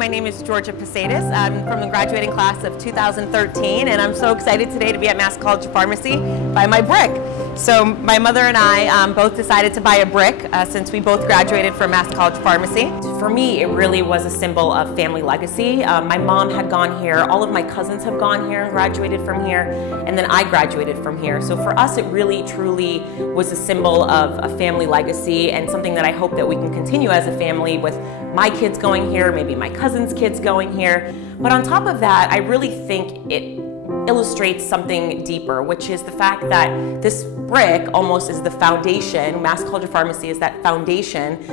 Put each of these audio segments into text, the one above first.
My name is Georgea Pasedis. I'm from the graduating class of 2013, and I'm so excited today to be at Mass College of Pharmacy by my brick. So my mother and I both decided to buy a brick since we both graduated from Mass College of Pharmacy. For me, it really was a symbol of family legacy. My mom had gone here, all of my cousins have gone here and graduated from here, and then I graduated from here. So for us, it really truly was a symbol of a family legacy and something that I hope that we can continue as a family with my kids going here, maybe my cousin's kids going here. But on top of that, I really think it illustrates something deeper, which is the fact that this brick almost is the foundation. Mass College of Pharmacy is that foundation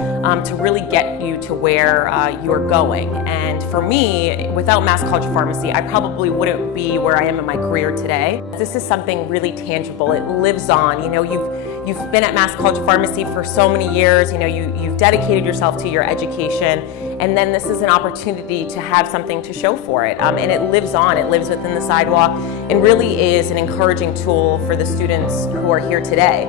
to really get you to where you're going. And for me, without Mass College of Pharmacy, I probably wouldn't be where I am in my career today. This is something really tangible. It lives on. You know, you've been at Mass College of Pharmacy for so many years. You know, you've dedicated yourself to your education, and then this is an opportunity to have something to show for it. And it lives on. It lives within the sidewalk and really is an encouraging tool for the students who are here today.